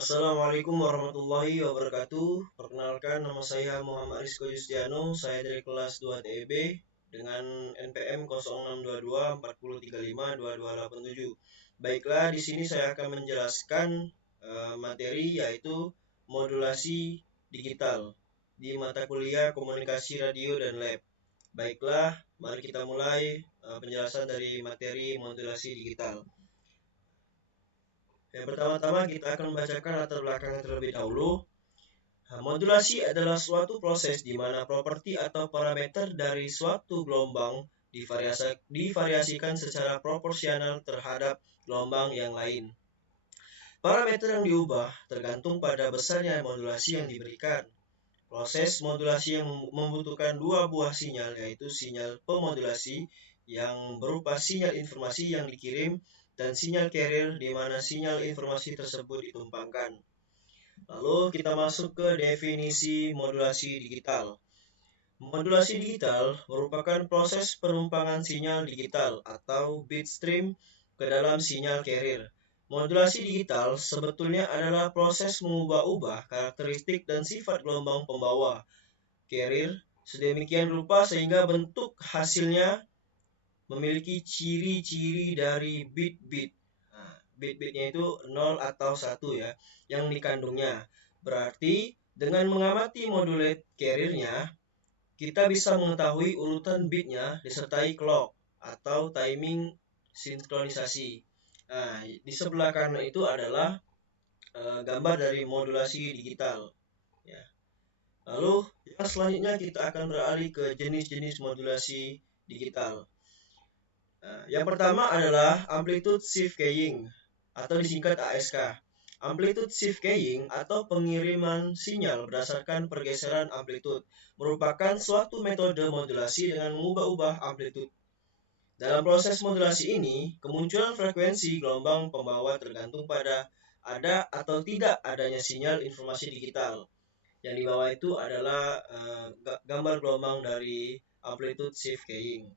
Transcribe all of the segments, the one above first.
Assalamualaikum warahmatullahi wabarakatuh. Perkenalkan, nama saya Muhammad Rizko Yustiano. Saya dari kelas 2 TEB dengan NPM 066240352287. Baiklah, di sini saya akan menjelaskan materi yaitu modulasi digital di mata kuliah komunikasi radio dan lab. Baiklah, mari kita mulai penjelasan dari materi modulasi digital. Yang pertama-tama kita akan membacakan latar belakang terlebih dahulu. Modulasi adalah suatu proses di mana properti atau parameter dari suatu gelombang divariasikan secara proporsional terhadap gelombang yang lain. Parameter yang diubah tergantung pada besarnya modulasi yang diberikan. Proses modulasi yang membutuhkan dua buah sinyal, yaitu sinyal pemodulasi yang berupa sinyal informasi yang dikirim dan sinyal carrier di mana sinyal informasi tersebut ditumpangkan. Lalu kita masuk ke definisi modulasi digital. Modulasi digital merupakan proses penumpangan sinyal digital atau bit stream ke dalam sinyal carrier. Modulasi digital sebetulnya adalah proses mengubah-ubah karakteristik dan sifat gelombang pembawa carrier sedemikian rupa sehingga bentuk hasilnya memiliki ciri-ciri dari bit-bit. Bit-bitnya itu 0 atau 1 ya, yang dikandungnya. Berarti dengan mengamati modulate carrier-nya, kita bisa mengetahui urutan bitnya disertai clock atau timing sinkronisasi. Nah, di sebelah kanan itu adalah gambar dari modulasi digital. Ya. Lalu yang selanjutnya kita akan beralih ke jenis-jenis modulasi digital. Yang pertama adalah amplitude shift keying atau disingkat ASK. Amplitude shift keying atau pengiriman sinyal berdasarkan pergeseran amplitude merupakan suatu metode modulasi dengan mengubah-ubah amplitude. Dalam proses modulasi ini, kemunculan frekuensi gelombang pembawa tergantung pada ada atau tidak adanya sinyal informasi digital. Yang di bawah itu adalah gambar gelombang dari amplitude shift keying.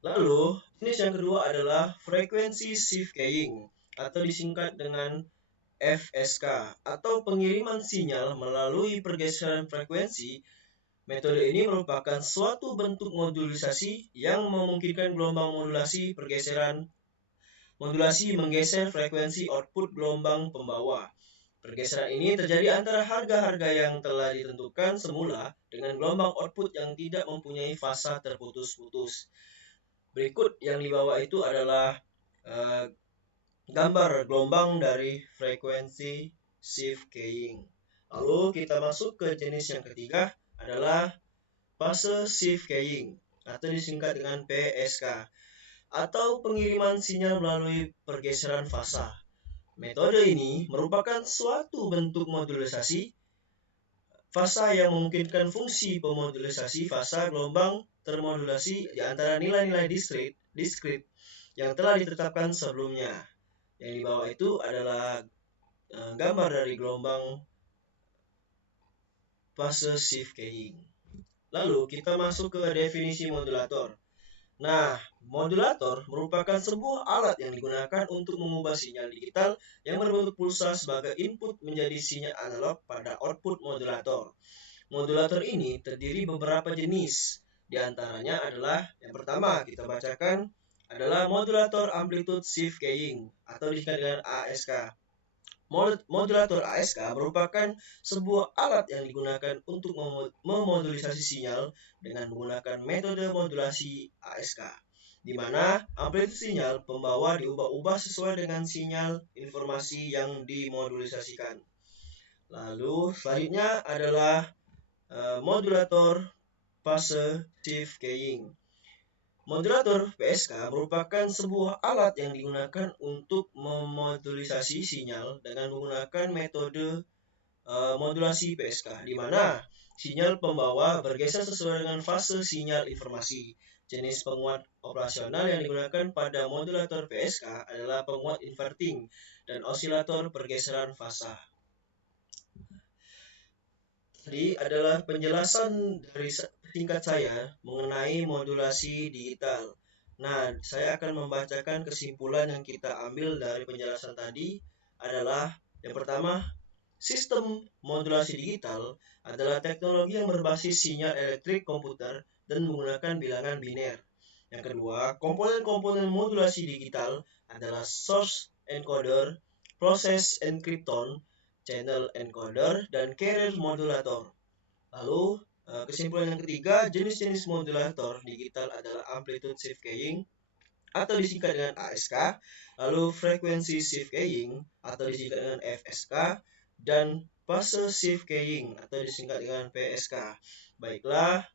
Lalu, jenis yang kedua adalah frekuensi shift keying atau disingkat dengan FSK atau pengiriman sinyal melalui pergeseran frekuensi. Metode ini merupakan suatu bentuk modulasi yang memungkinkan gelombang modulasi menggeser frekuensi output gelombang pembawa. Pergeseran ini terjadi antara harga-harga yang telah ditentukan semula dengan gelombang output yang tidak mempunyai fasa terputus-putus. Berikut yang di bawah itu adalah gambar gelombang dari frekuensi shift keying. Lalu kita masuk ke jenis yang ketiga adalah fase shift keying atau disingkat dengan PSK atau pengiriman sinyal melalui pergeseran fasa. Metode ini merupakan suatu bentuk modulasi fasa yang memungkinkan fungsi pemodulasi fasa gelombang termodulasi di antara nilai-nilai diskrit yang telah ditetapkan sebelumnya. Yang di bawah itu adalah gambar dari gelombang fase shift keying. Lalu kita masuk ke definisi modulator. Nah, modulator merupakan sebuah alat yang digunakan untuk mengubah sinyal digital yang berbentuk pulsa sebagai input menjadi sinyal analog pada output modulator. Modulator ini terdiri beberapa jenis. Di antaranya adalah yang pertama kita bacakan adalah modulator amplitude shift keying atau disingkat dengan ASK. Modulator ASK merupakan sebuah alat yang digunakan untuk memodulisasi sinyal dengan menggunakan metode modulasi ASK, di mana amplitude sinyal pembawa diubah-ubah sesuai dengan sinyal informasi yang dimodulisasikan. Lalu selanjutnya adalah modulator fase shift keying. Modulator PSK merupakan sebuah alat yang digunakan untuk memodulisasi sinyal dengan menggunakan metode modulasi PSK, di mana sinyal pembawa bergeser sesuai dengan fase sinyal informasi. Jenis penguat operasional yang digunakan pada modulator PSK adalah penguat inverting dan osilator pergeseran fasa. Tadi adalah penjelasan dari singkat saya mengenai modulasi digital. Nah, saya akan membacakan kesimpulan yang kita ambil dari penjelasan tadi adalah yang pertama, Sistem modulasi digital adalah teknologi yang berbasis sinyal elektrik komputer dan menggunakan bilangan biner. Yang kedua, komponen-komponen modulasi digital adalah source encoder, proses encrypton, channel encoder, dan carrier modulator. Lalu, kesimpulan yang ketiga, jenis-jenis modulator digital adalah amplitude shift keying atau disingkat dengan ASK, lalu frekuensi shift keying atau disingkat dengan FSK, dan phase shift keying atau disingkat dengan PSK. Baiklah,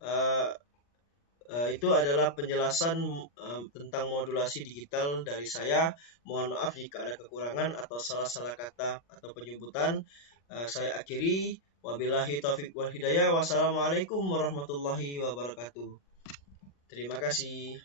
itu adalah penjelasan tentang modulasi digital dari saya. Mohon maaf jika ada kekurangan atau salah-salah kata atau penyebutan. Saya akhiri. Wabillahi taufiq wal hidayah. Wassalamualaikum warahmatullahi wabarakatuh. Terima kasih.